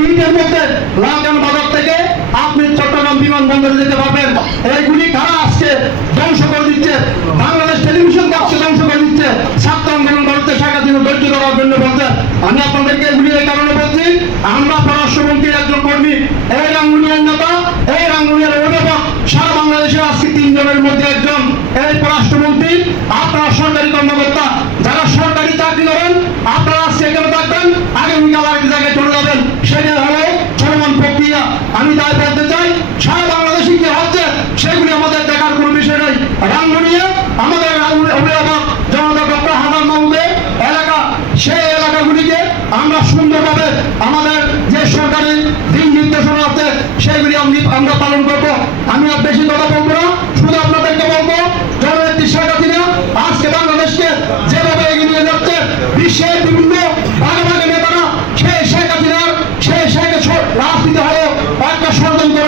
মিনিটের মধ্যে লালখান বাজার থেকে আপনি চট্টগ্রাম বিমানবন্দরে যেতে পারবেন। এইগুলি কারা আজকে ধ্বংস করে দিচ্ছে, বাংলাদেশ টেলিভিশনকে আজকে ধ্বংস করে দিচ্ছে, ছাত্র আন্দোলন করতে শেখ হাসিনা ধৈর্য ধরার জন্য বলছে। আমি আপনাদেরকে এগুলি এই কারণে বলছি, আমরা পররাষ্ট্রমন্ত্রীর একজন কর্মী, এই রাঙ্গুনিয়ার নেতা, এই রাঙ্গুনিয়ার অভিভাবক, সারা বাংলাদেশের আজকে 3 জনের মধ্যে একজন এই পররাষ্ট্রমন্ত্রী। আপনারা সরকারি কর্মকর্তা, যারা সরকারি চাকরি করেন, আপনারা আজকে এখানে থাকবেন, আগামীকাল আরেক জায়গায় চলে যাবেন, সেটা হলো চলমান প্রক্রিয়া। আমি তাই বলতে চাই, সারা বাংলাদেশে কি হচ্ছে সেগুলি আমাদের দেখার কোনো বিষয় নেই। রাঙ্গুনিয়া আমাদের অভিভাবক জনতা ডক্টর হাসান মাহমুদের এলাকা, সেই এলাকাগুলিকে আমরা সুন্দরভাবে আমাদের যে সরকারি দিক নির্দেশনা আছে সেগুলি আমরা পালন করবো। আমি আর বেশি কথা বলবো না, শুধু আপনাদেরকে বলবো, জননেত্রী শেখ হাসিনা আজকে বাংলাদেশকে যেভাবে এগিয়ে নিয়ে যাচ্ছে, বিশ্বের বিভিন্ন ভাগে ভাগে নেতারা সেই শেখ হাসিনার রাজনীতি হলো একটা ষড়যন্ত্রের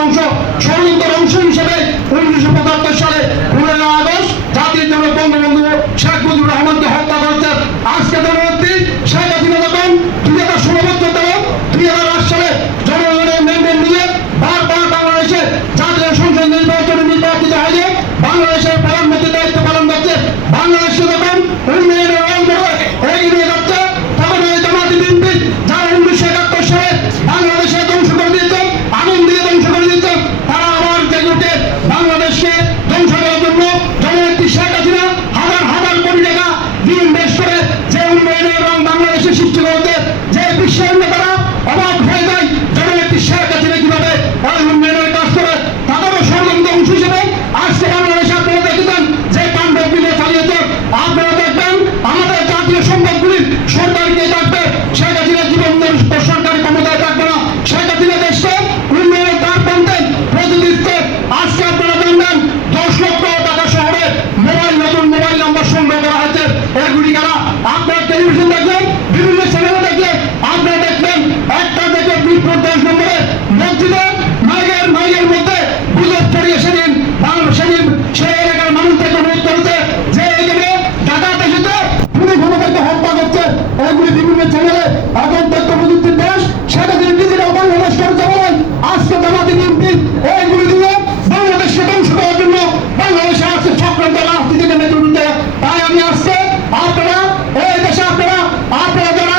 অংশ হিসেবে 1975 সালে 15 আগস্ট জাতির জনক বঙ্গবন্ধু শেখ মুজিবুর রহমানকে হত্যা করেছে। আজকে জননেত্রী শেখ হাসিনা যখন 2008 সালে জনগণের ম্যান্ডেট নিয়ে বারবার বাংলাদেশে জাতীয় সংসদ নির্বাচনে নির্বাচিত হয়ে বাংলাদেশের প্রধানমন্ত্রীর দায়িত্ব পালন করছে, বাংলাদেশে যখন উন্নয়নের রং ধরে এগিয়ে নিয়ে যাচ্ছে, তখন এই জামাতি বিএনপি যারা 1971 সালে বাংলাদেশে ধ্বংস করে দিয়েছেন, আগুন দিয়ে ধ্বংস করে দিয়েছেন, তারা আবার জেগে উঠে বাংলাদেশকে ধ্বংস করার জন্য জননেত্রী শেখ হাসিনা হাজার হাজার কোটি টাকা ইনভেস্ট করে যে উন্নয়নের রং বাংলাদেশে সৃষ্টি করতে, যে বিশ্বের নেতারা অবাক হয়ে যায় জননেত্রী শেখ হাসিনা কিভাবে এই উন্নয়নের কাজ করে, তাদেরও ষড়যন্ত্র অংশ হিসেবে আজকে বাংলাদেশে আপনারা দেখেছেন যে কাণ্ডগুলি চালিয়েছে। আপনারা দেখবেন আমাদের জাতীয় সম্পদগুলি সরকারকে থাকবে, শেখ হাসিনা জীবন সরকারি ক্ষমতায় থাকবে না। শেখ হাসিনা দেশকে উন্নয়নের দ্বার প্রান্তে পৌঁছে দিচ্ছে। আজকে আপনারা জানবেন 10 লক্ষ টাকা শহরে নতুন মোবাইল নাম্বার সংগ্রহ করা হয়েছে। এগুলি কারা? আপনারা টেলিভিশন দেখবেন, বিভিন্ন চ্যানেলে দেখবেন, আপনারা দেখবেন একটা থেকে মিরপুর 10 নম্বরে মসজিদে মাইকের মধ্যে গুজব ছড়িয়ে সেদিন সেই এলাকার মানুষদেরকে অনুরোধ করেছে যে এখানে ডাকাত এসেছে, পুলিশ আমাদেরকে হত্যা করছে। এগুলি বিভিন্ন চ্যানেলে, এখন তথ্য প্রযুক্তির দেশ, সেটা তিনি নিজেরাও বাংলাদেশ করেছে বলেন আজকে জামাতি বিএনপি এইগুলি দিয়ে বাংলাদেশকে ধ্বংস করার জন্য বাংলাদেশে আজকে চক্রান্ত রাজনীতিকে নেতৃত্বে। তাই আমি আজকে আপনারা এই দেশে আপনারা যারা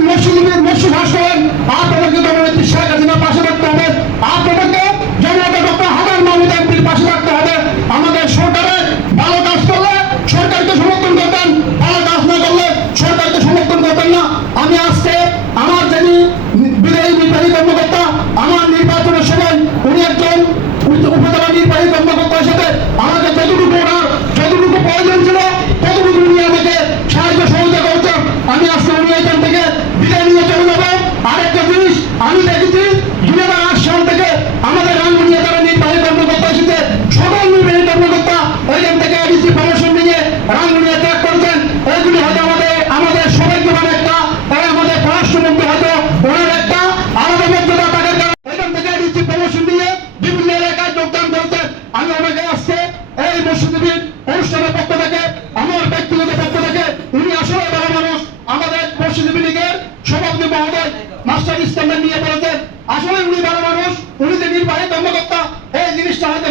মসজিদ হাস করেন, আপনাদেরকে জননেত্রী শেখ হাসিনার পাশে রাখতে হবে, আপনাদেরকে জনতা ডক্টর হাসান মাহমুদ এমপির পাশে রাখতে হবে। আমাদের সরকারে ভালো কাজ করলে সরকারকে সমর্থন করবেন, ভালো কাজ না করলে সরকারকে সমর্থন করবেন না। আমি আজকে আমার যিনি বিদায়ী নির্বাহী কর্মকর্তা, আমার নির্বাচনের সময় উনি একজন উপজেলা নির্বাহী কর্মকর্তার সাথে আমাকে যতটুকু প্রয়োজন ছিল ততটুকু উনি আমাকে সাহায্য সহযোগিতা করছেন। আমি আজকে উনি এখান থেকে বিদায় নিয়ে চলে যাবো। আরেকটা জিনিস আমি দেখেছি, 2008 সাল থেকে আমাদের রাঙ্গুনিয়া যারা নির্বাহী কর্মকর্তা এসেছে, সকল নির্বাহী কর্মকর্তা ওইখান থেকে এডিসি প্রমোশন নিয়ে রাঙ্গুনিয়া ত্যাগ করেছেন। এগুলি হয়তো আমাদের সবাইকে মানে একটা আমাদের পররাষ্ট্রমন্ত্রী হয়তো ওনার একটা আলাদা মর্যাদা থাকার কারণে ওইখান থেকে এডিসি প্রমোশন নিয়ে বিভিন্ন এলাকায় যোগদান করেছেন। আমি ওনাকে আজকে এই মসজিদের অনুষ্ঠানের পক্ষ থেকে, আমার ব্যক্তিগত পক্ষ থেকে, উনি আসলে ভালো মানুষ, আমাদের মসজিদ লীগের সভাপতি মহোদয় মাস্টার ইসলামের নিয়ে বলেছেন আসলে উনি ভালো মানুষ, উনি যে নির্বাহী কর্মকর্তা এই জিনিসটা হয়তো